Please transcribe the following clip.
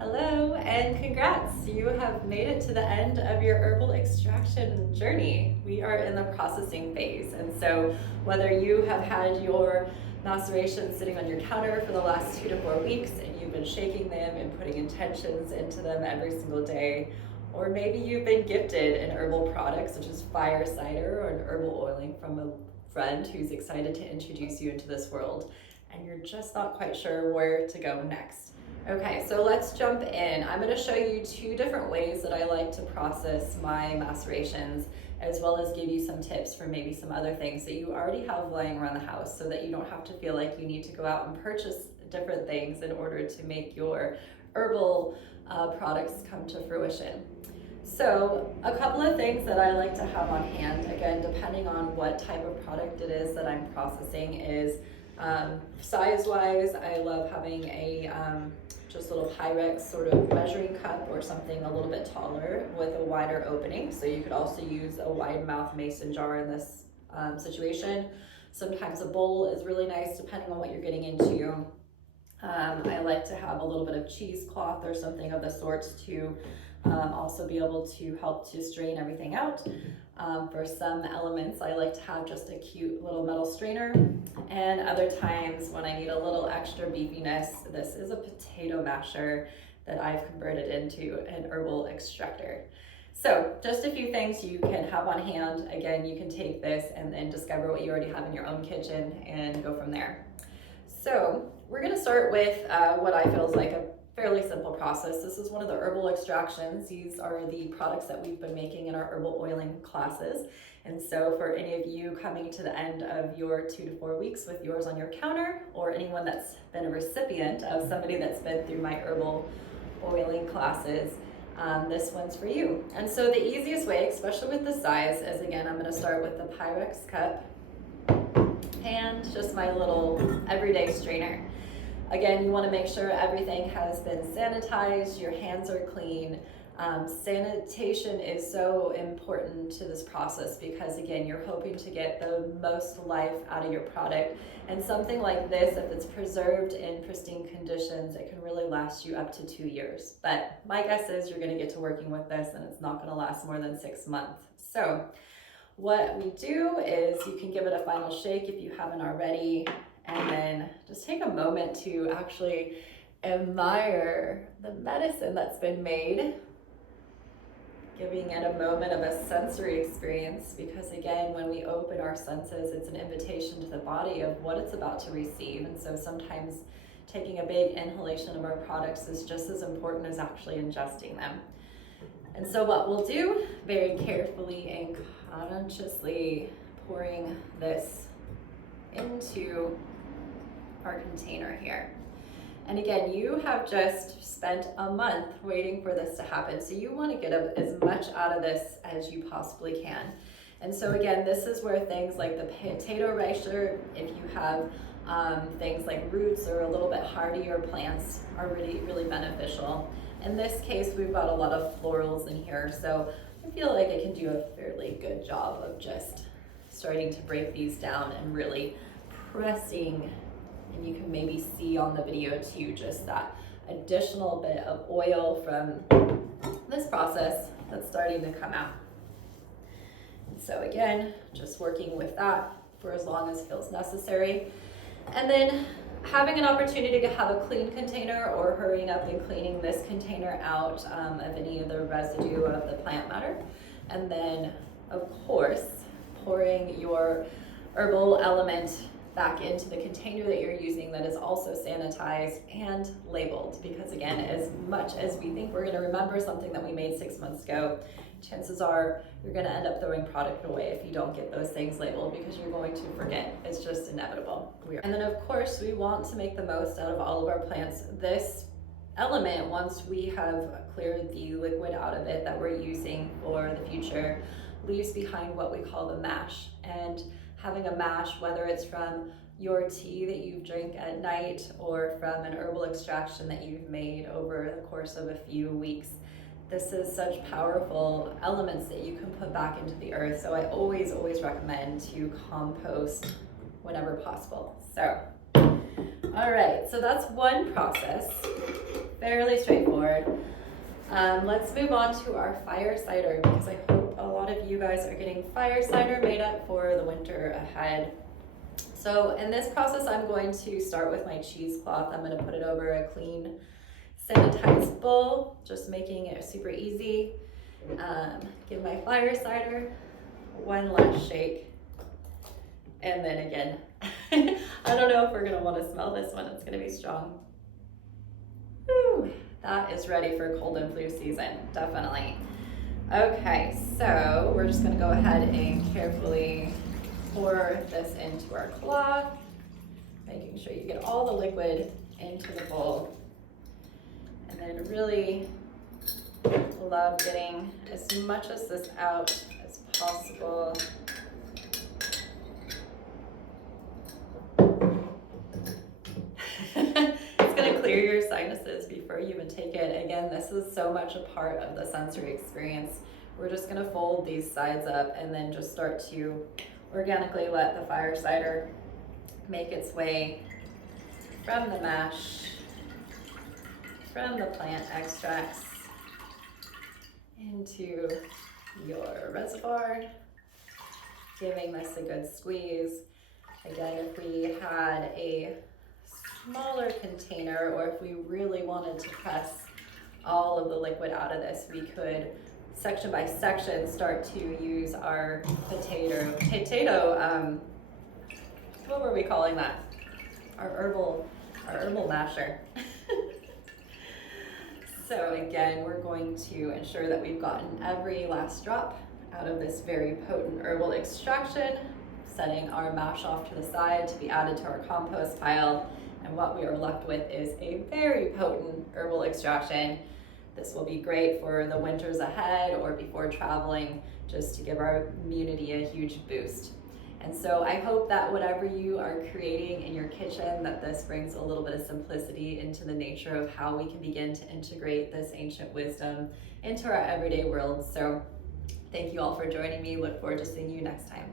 Hello and congrats! You have made it to the end of your herbal extraction journey. We are in the processing phase, and so whether you have had your maceration sitting on your counter for the last 2 to 4 weeks and you've been shaking them and putting intentions into them every single day, or maybe you've been gifted an herbal product such as fire cider or an herbal oiling from a friend who's excited to introduce you into this world, and you're just not quite sure where to go next. Okay, so let's jump in. I'm going to show you 2 different ways that I like to process my macerations, as well as give you some tips for maybe some other things that you already have laying around the house so that you don't have to feel like you need to go out and purchase different things in order to make your herbal products come to fruition. So a couple of things that I like to have on hand, again, depending on what type of product it is that I'm processing, is size-wise, I love having a just little Pyrex sort of measuring cup or something a little bit taller with a wider opening. So you could also use a wide mouth mason jar in this situation. Sometimes a bowl is really nice depending on what you're getting into. I like to have a little bit of cheesecloth or something of the sorts to also be able to help to strain everything out. For some elements, I like to have just a cute little metal strainer, and other times when I need a little extra beefiness, this is a potato masher that I've converted into an herbal extractor. So just a few things you can have on hand. Again, you can take this and then discover what you already have in your own kitchen and go from there. So we're going to start with what I feel is like a fairly simple process. This is one of the herbal extractions. These are the products that we've been making in our herbal oiling classes. And so for any of you coming to the end of your 2 to 4 weeks with yours on your counter, or anyone that's been a recipient of somebody that's been through my herbal oiling classes, this one's for you. And so the easiest way, especially with the size, is again, I'm going to start with the Pyrex cup and just my little everyday strainer. Again, you want to make sure everything has been sanitized, your hands are clean. Sanitation is so important to this process because, again, you're hoping to get the most life out of your product. And something like this, if it's preserved in pristine conditions, it can really last you up to 2 years. But my guess is you're going to get to working with this and it's not going to last more than 6 months. So what we do is you can give it a final shake if you haven't already, and then just take a moment to actually admire the medicine that's been made, giving it a moment of a sensory experience, because again, when we open our senses, it's an invitation to the body of what it's about to receive. And so sometimes taking a big inhalation of our products is just as important as actually ingesting them. And so what we'll do, very carefully and consciously pouring this into our container here. And again, you have just spent a month waiting for this to happen. So you want to get as much out of this as you possibly can. And so again, this is where things like the potato masher, if you have things like roots or a little bit hardier plants, are really, really beneficial. In this case, we've got a lot of florals in here, so I feel like I can do a fairly good job of just starting to break these down and really pressing. And you can maybe see on the video too, just that additional bit of oil from this process that's starting to come out. And so again, just working with that for as long as feels necessary. And then having an opportunity to have a clean container, or hurrying up and cleaning this container out of any of the residue of the plant matter. And then, of course, pouring your herbal element back into the container that you're using that is also sanitized and labeled, because again, as much as we think we're going to remember something that we made 6 months ago, chances are you're going to end up throwing product away if you don't get those things labeled, because you're going to forget. It's just inevitable. And then of course, we want to make the most out of all of our plants. This element, once we have cleared the liquid out of it that we're using for the future, leaves behind what we call the mash. And having a mash, whether it's from your tea that you drink at night or from an herbal extraction that you've made over the course of a few weeks, this is such powerful elements that you can put back into the earth. So I always recommend to compost whenever possible. So, all right, so that's one process. fairly straightforward. Let's move on to our fire cider, because I hope a lot of you guys are getting fire cider made up for the winter ahead. So in this process, I'm going to start with my cheesecloth. I'm going to put it over a clean sanitized bowl, just making it super easy. Give my fire cider one last shake, and then again, I don't know if we're gonna want to smell this one. It's gonna be strong. Whew, that is ready for cold and flu season, definitely. Okay, so we're just gonna go ahead and carefully pour this into our cloth, making sure you get all the liquid into the bowl. And then really love getting as much of this out as possible. It's gonna clear your sinuses before you even take it. Again, this is so much a part of the sensory experience. We're just gonna fold these sides up and then just start to organically let the fire cider make its way from the mash, from the plant extracts into your reservoir, giving this a good squeeze. Again, if we had a smaller container, or if we really wanted to press all of the liquid out of this, we could section by section start to use our potato, what were we calling that? Our herbal masher. So again, we're going to ensure that we've gotten every last drop out of this very potent herbal extraction, setting our mash off to the side to be added to our compost pile. And what we are left with is a very potent herbal extraction. This will be great for the winters ahead or before traveling, just to give our immunity a huge boost. And so I hope that whatever you are creating in your kitchen, that this brings a little bit of simplicity into the nature of how we can begin to integrate this ancient wisdom into our everyday world. So thank you all for joining me. Look forward to seeing you next time.